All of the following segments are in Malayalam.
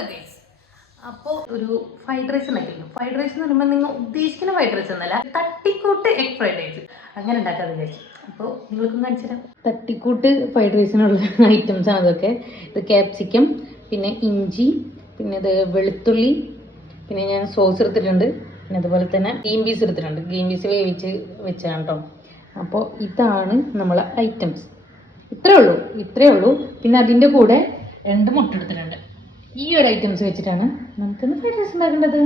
ഹലോ ഗൈസ് അപ്പോൾ ഒരു ഫ്രൈഡ് റൈസ് ഉണ്ടാക്കിയിരുന്നു ഫ്രൈഡ് റൈസ് എന്ന് പറയുമ്പോൾ നിങ്ങൾ ഉദ്ദേശിക്കുന്ന ഫ്രൈഡ് റൈസ് എന്നല്ല തട്ടിക്കൂട്ട് എഗ് ഫ്രൈഡ് റൈസ് അങ്ങനെ ഉണ്ടാക്കാതെ വിചാരിച്ചു. അപ്പോൾ നിങ്ങൾക്കും കാണിച്ചു തരാം. തട്ടിക്കൂട്ട് ഫ്രൈഡ് റൈസിനുള്ള ഐറ്റംസ് ആണ് അതൊക്കെ. ഇത് ക്യാപ്സിക്കം പിന്നെ ഇഞ്ചി പിന്നെ ഇത് വെളുത്തുള്ളി പിന്നെ ഞാൻ സോസ് എടുത്തിട്ടുണ്ട്. പിന്നെ അതുപോലെ തന്നെ ഗ്രീൻ പീസ് എടുത്തിട്ടുണ്ട്. ഗ്രീൻ പീസ് വേവിച്ച് വെച്ചാണ് കേട്ടോ അപ്പോൾ ഇതാണ് നമ്മളെ ഐറ്റംസ് ഇത്രേ ഉള്ളൂ ഇത്രേ ഉള്ളൂ. പിന്നെ അതിന്റെ കൂടെ രണ്ട് മുട്ട എടുത്തിട്ടുണ്ട്. ഈ ഒരു ഐറ്റംസ് വെച്ചിട്ടാണ്. നമുക്ക് ഫ്രൈഡ് റൈസ് ഉണ്ടാക്കേണ്ടത്.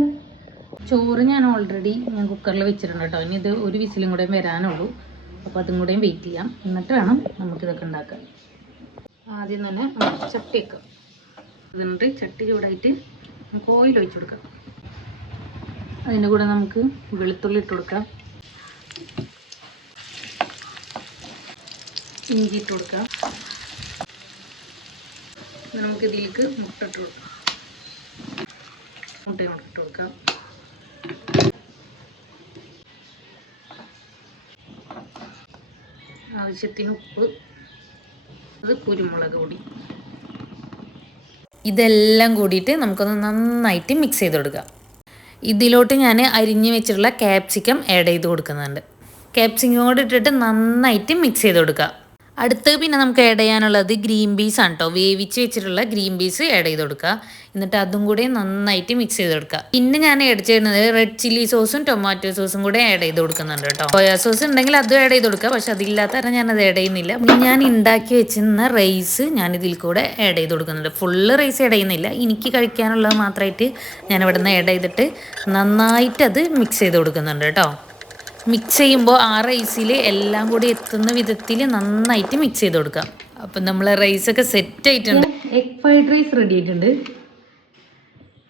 ചോറ് ഞാൻ ഓൾറെഡി ഞാൻ കുക്കറിൽ വെച്ചിട്ടുണ്ട് കേട്ടോ. ഇനി ഇത് ഒരു വിസിലും കൂടെ വരാനുള്ളൂ. അപ്പോൾ അതും കൂടെയും വെയിറ്റ് ചെയ്യാം. എന്നിട്ട് വേണം നമുക്കിതൊക്കെ ഉണ്ടാക്കാൻ. ആദ്യം തന്നെ ചട്ടി വെക്കാം എന്നിട്ട് ചട്ടി ചൂടായിട്ട് നമുക്ക് ഓയിൽ ഒഴിച്ചു കൊടുക്കാം. അതിന്റെ കൂടെ നമുക്ക് വെളുത്തുള്ളി ഇട്ട് കൊടുക്കാം. ഇഞ്ചി ഇട്ട് കൊടുക്കാം. നമുക്ക് ഇതിലേക്ക് മുട്ട ഇട്ട് കൊടുക്കാം. മുട്ട ഇട്ട് കൊടുക്കാം. ആവശ്യത്തിന് ഉപ്പ് അത് കുരുമുളക് പൊടി. ഇതെല്ലാം കൂടിയിട്ട് നമുക്കൊന്ന് നന്നായിട്ട് മിക്സ് ചെയ്ത് കൊടുക്കാം ഇതിലോട്ട് ഞാൻ അരിഞ്ഞു വെച്ചിട്ടുള്ള ക്യാപ്സിക്കം ആഡ് ചെയ്ത് കൊടുക്കുന്നുണ്ട്. ക്യാപ്സിക്കം ഇട്ടിട്ട് നന്നായിട്ട് മിക്സ് ചെയ്ത് കൊടുക്കുക. അടുത്ത് പിന്നെ നമുക്ക് ആഡ് ചെയ്യാനുള്ളത് ഗ്രീൻ പീസ് ആണ് കേട്ടോ വേവിച്ച് വെച്ചിട്ടുള്ള ഗ്രീൻ പീസ് ആഡ് ചെയ്ത് കൊടുക്കുക. എന്നിട്ട് അതും കൂടി നന്നായിട്ട് മിക്സ് ചെയ്ത് കൊടുക്കുക. പിന്നെ ഞാൻ ആഡ് ചെയ്യുന്നത് റെഡ് ചില്ലി സോസും ടൊമാറ്റോ സോസും കൂടെ ആഡ് ചെയ്ത് കൊടുക്കുന്നുണ്ട് കേട്ടോ. സോയാ സോസ് ഉണ്ടെങ്കിൽ അതും ആഡ് ചെയ്ത് കൊടുക്കുക. പക്ഷെ അതില്ലാത്ത കാരണം ഞാൻ അത് ആഡ് ചെയ്യുന്നില്ല. പിന്നെ ഞാൻ ഉണ്ടാക്കി വെച്ചിരുന്ന റൈസ് ഞാൻ ഇതിൽ കൂടെ ആഡ് ചെയ്ത് കൊടുക്കുന്നുണ്ട്. ഫുള്ള് റൈസ് ആഡ് ചെയ്യുന്നില്ല. എനിക്ക് കഴിക്കാനുള്ളത് മാത്രമായിട്ട് ഞാൻ ഇവിടെ നിന്ന് ആഡ് ചെയ്തിട്ട് നന്നായിട്ട് അത് മിക്സ് ചെയ്ത് കൊടുക്കുന്നുണ്ട് കേട്ടോ. മിക്സ് ചെയ്യുമ്പോൾ ആ റൈസിൽ എല്ലാം കൂടി എത്തുന്ന വിധത്തിൽ നന്നായിട്ട് മിക്സ് ചെയ്ത് കൊടുക്കാം അപ്പം നമ്മൾ റൈസൊക്കെ സെറ്റ് ആയിട്ടുണ്ട്. എഗ് ഫ്രൈഡ് റൈസ് റെഡി ആയിട്ടുണ്ട്.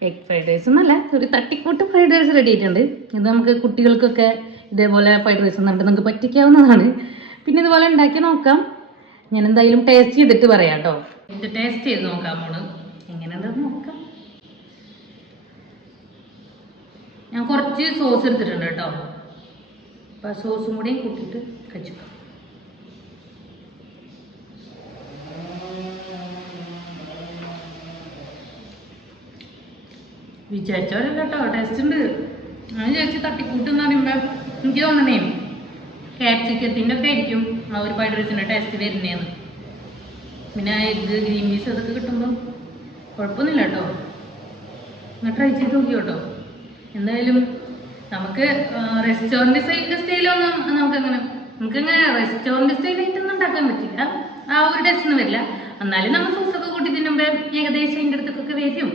എഗ് ഫ്രൈഡ് റൈസ് എന്നല്ല ഒരു തട്ടിക്കൂട്ട് ഫ്രൈഡ് റൈസ് റെഡി ആയിട്ടുണ്ട്. ഇത് നമുക്ക് കുട്ടികൾക്കൊക്കെ ഇതേപോലെ ഫ്രൈഡ് റൈസ് എന്നിട്ട് നമുക്ക് പറ്റിക്കാവുന്നതാണ്. പിന്നെ ഇതുപോലെ ഉണ്ടാക്കി നോക്കാം. ഞാൻ എന്തായാലും ടേസ്റ്റ് ചെയ്തിട്ട് പറയാം കേട്ടോ ഇത് ടേസ്റ്റ് ചെയ്ത് നോക്കാം മോൾ. എങ്ങനെയുണ്ടെന്ന് നോക്കാം. ഞാൻ കുറച്ച് സോസ് എടുത്തിട്ടുണ്ട് കേട്ടോ അപ്പോൾ ആ സോസും കൂടെയും കൂട്ടിയിട്ട് കഴിച്ചേക്കാം. വിചാരിച്ചവരല്ല കേട്ടോ ടേസ്റ്റ് ഉണ്ട്. ഞാൻ വിചാരിച്ച് തട്ടിക്കൂട്ടെന്ന് പറയുമ്പോൾ എനിക്ക് തോന്നണേ ക്യാപ്സിക്കത്തിന്റെ ഒക്കെ ആയിരിക്കും ആ ഒരു പൈഡ്രസിന്റെ ടേസ്റ്റ് വരുന്നതെന്ന് പിന്നെ ആ എഗ്ഗ് ഗ്രീൻ പീസ് അതൊക്കെ കിട്ടുമ്പോൾ കുഴപ്പമൊന്നുമില്ല കേട്ടോ. നിങ്ങൾ ട്രൈ ചെയ്ത് നോക്കി കേട്ടോ എന്തായാലും നമുക്ക് റെസ്റ്റോറന്റ് സ്റ്റൈലൊന്നും നമുക്കങ്ങനെ നമുക്കങ്ങനെ റെസ്റ്റോറന്റ് സ്റ്റൈലായിട്ടൊന്നും ഉണ്ടാക്കാൻ പറ്റില്ല. ആ ഒരു ടേസ്റ്റ് ഒന്നും വരില്ല. എന്നാലും നമ്മൾ സോസൊക്കെ കൂട്ടി തിന്നുമ്പോൾ ഏകദേശം അതിന്റെ അടുത്തൊക്കെ വരും.